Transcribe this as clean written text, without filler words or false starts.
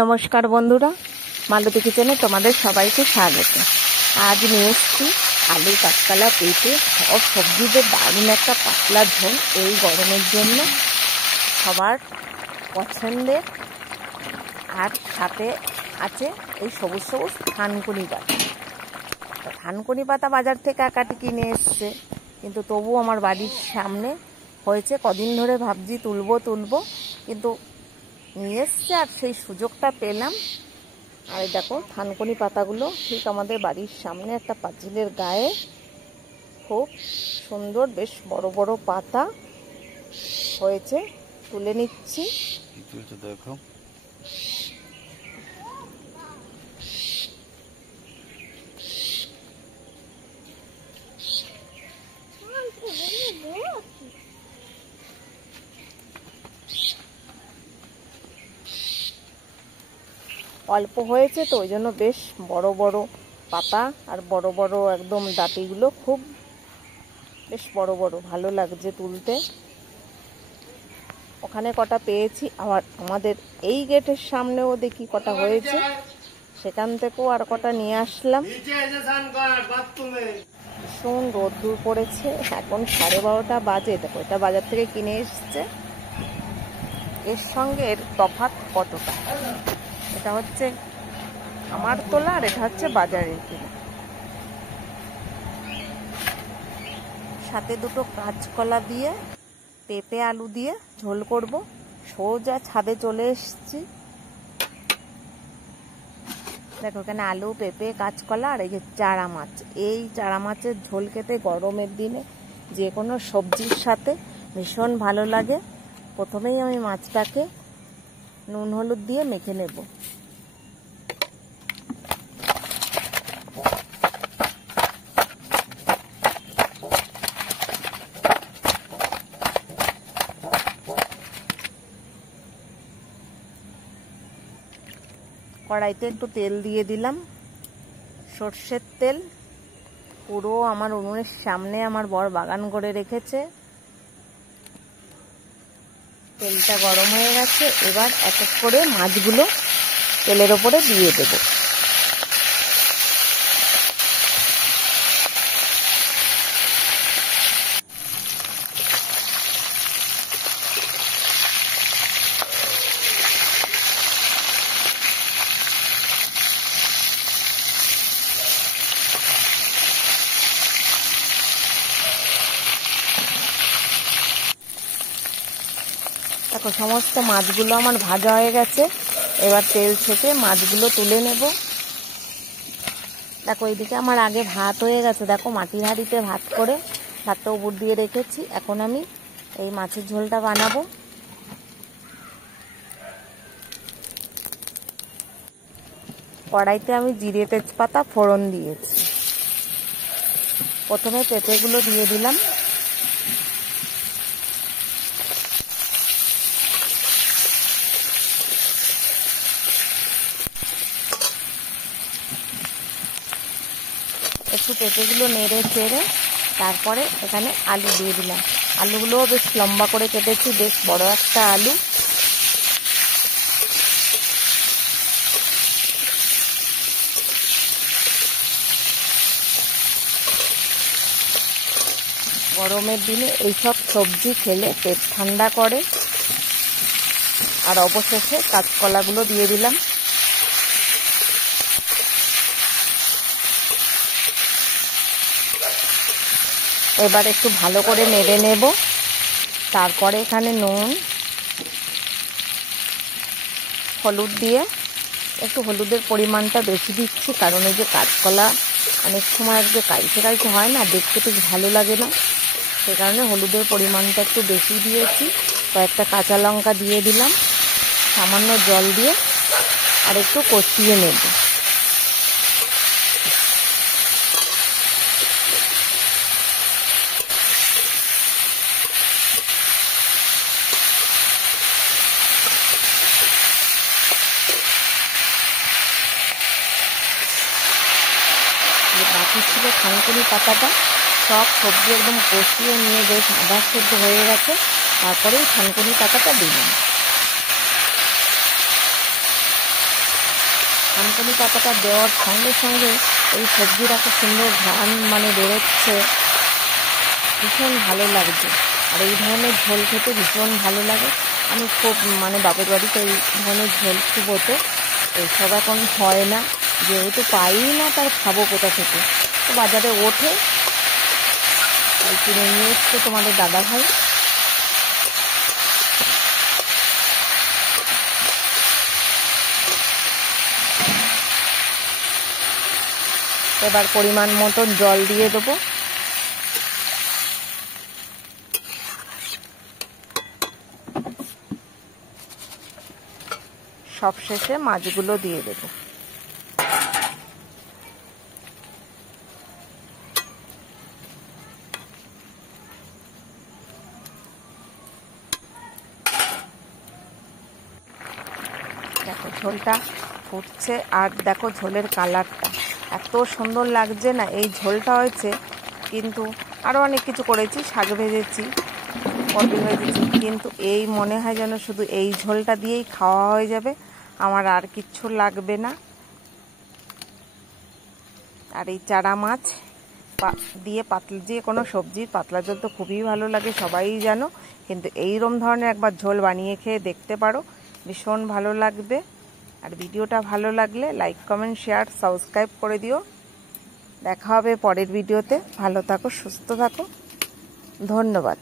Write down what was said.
নমস্কার বন্ধুরা, মালতী কিচেনে তোমাদের সবাইকে স্বাগত। আজ নিয়ে এসেছি আলু, কাঁচকলা, পেঁপে সব সবজিতে দারুণ একটা পাতলা ঝোল। এই গরমের জন্য সবার পছন্দের। আর সাথে আছে এই সবুজ সবুজ থানকুনি পাতা। থানকুনি পাতা বাজার থেকে একাটি কিনে এসছে, কিন্তু তবু আমার বাড়ির সামনে হয়েছে। কদিন ধরে ভাবছি তুলবো, কিন্তু নিয়ে এসছে আর সেই সুযোগটা পেলাম। আর এই দেখো থানকুনি পাতাগুলো ঠিক আমাদের বাড়ির সামনে একটা পাঁচিলের গায়ে খুব সুন্দর, বেশ বড় বড় পাতা হয়েছে। তুলে নিচ্ছি। দেখো অল্প হয়েছে তো ওই জন্য বেশ বড় বড় পাতা আর বড় বড় একদম ডাঁটিগুলো খুব বেশ বড় বড়, ভালো লাগছে তুলতে। ওখানে কটা পেয়েছি, আবার আমাদের এই গেটের সামনেও দেখি কটা হয়েছে, সেখান থেকেও আর কটা নিয়ে আসলাম। ভীষণ রোদ্দুর পড়েছে, এখন 12:30 বাজে। দেখো এটা বাজার থেকে কিনে এসছে। এর সঙ্গে এর তফাৎ কতটা। এটা হচ্ছে আমার তোলা আর এটা হচ্ছে বাজারের কিনা। সাথে দুটো কাঁচকলা দিয়ে পেঁপে আলু দিয়ে ঝোল করব। সোজা ছাদে চলে এসেছি। দেখো এখানে আলু, পেঁপে, কাঁচকলা আর এই যে চারা মাছ। এই চারা মাছের ঝোল খেতে গরমের দিনে যে কোনো সবজির সাথে ভীষণ ভালো লাগে। প্রথমেই আমি মাছটাকে নুন হলুদ দিয়ে মেখে নেব। কড়াইতে একটু তেল দিয়ে দিলাম, সর্ষের তেল। পুরো আমার উনুনের সামনে আমার বর বাগান করে রেখেছে। তেলটা গরম হয়ে গেছে, এবার এক এক করে মাছগুলো তেলের ওপরে দিয়ে দেব। দেখো সমস্ত মাছগুলো আমার ভাজা হয়ে গেছে। এবার তেল ছেঁকে মাছগুলো তুলে নেব। দেখো এইদিকে আমার আগে ভাত হয়ে গেছে। দেখো মাটির হাঁড়িতে ভাত করে ভাতটা উপর দিয়ে রেখেছি। এখন আমি এই মাছের ঝোলটা বানাবো। কড়াইতে আমি জিরে তেজপাতা ফোড়ন দিয়েছি। প্রথমে পেঁপেগুলো দিয়ে দিলাম। একটু পেঁপেগুলো নেড়ে চেড়ে তারপরে এখানে আলু দিয়ে দিলাম। আলুগুলোও বেশ লম্বা করে কেটেছি, বেশ বড় একটা আলু। গরমের দিনে এইসব সবজি খেলে পেট ঠান্ডা করে। আর অবশেষে কাঁচকলাগুলো দিয়ে দিলাম। এবার একটু ভালো করে নেড়ে নেব। তারপরে এখানে নুন হলুদ দিয়ে, একটু হলুদের পরিমাণটা বেশি দিচ্ছি, কারণ এই যে কাঁচকলা অনেক সময় যে কালচে কালচে হয় না, দেখতে ঠিক ভালো লাগে না। সে কারণে হলুদের পরিমাণটা একটু বেশি দিয়েছি। কয়েকটা কাঁচা লঙ্কা দিয়ে দিলাম, সামান্য জল দিয়ে আর একটু কষিয়ে নেব। বাকি ছিল থানকুনি পাতাটা, সব সবজি একদম কষিয়ে নিয়ে বেশ আধা সেদ্ধ হয়ে গেছে। তারপরেই থানকুনি পাতাটা দিলাম। থানকুনি পাতাটা দেওয়ার সঙ্গে সঙ্গে এই সবজির একটা সুন্দর ঘ্রাণ মানে বেরোচ্ছে, ভীষণ ভালো লাগছে। আর এই ধরনের ঝোল খেতে ভীষণ ভালো লাগে। আমি খুব মানে বাপের বাড়িতে এই ধরনের ঝোল খুব হতো, এইসব এখন হয় না, যেহেতু পাই না তার খাবো কোথা থেকে। তো বাজারে ওঠে, তাই কিনে নিয়ে এসছে তোমাদের দাদাভাই। এবার পরিমাণ মতন জল দিয়ে দেবো। সবশেষে মাছগুলো দিয়ে দেবো। দেখো ঝোলটা ফুটছে, আর দেখো ঝোলের কালারটা এত সুন্দর লাগছে না। এই ঝোলটা হয়েছে, কিন্তু আরও অনেক কিছু করেছি, শাক ভেজেছি, পটল ভেজেছি, কিন্তু এই মনে হয় যেন শুধু এই ঝোলটা দিয়েই খাওয়া হয়ে যাবে, আমার আর কিচ্ছু লাগবে না। আর এই চারা মাছ দিয়ে পাতলা, যে কোনো সবজির পাতলা ঝোল তো খুবই ভালো লাগে, সবাই জানো, কিন্তু এইরকম ধরনের একবার ঝোল বানিয়ে খেয়ে দেখতে পারো, ভীষণ ভালো লাগবে। আর ভিডিওটা ভালো লাগলে লাইক, কমেন্ট, শেয়ার, সাবস্ক্রাইব করে দিও। দেখা হবে পরের ভিডিওতে। ভালো থাকো, সুস্থ থাকো, ধন্যবাদ।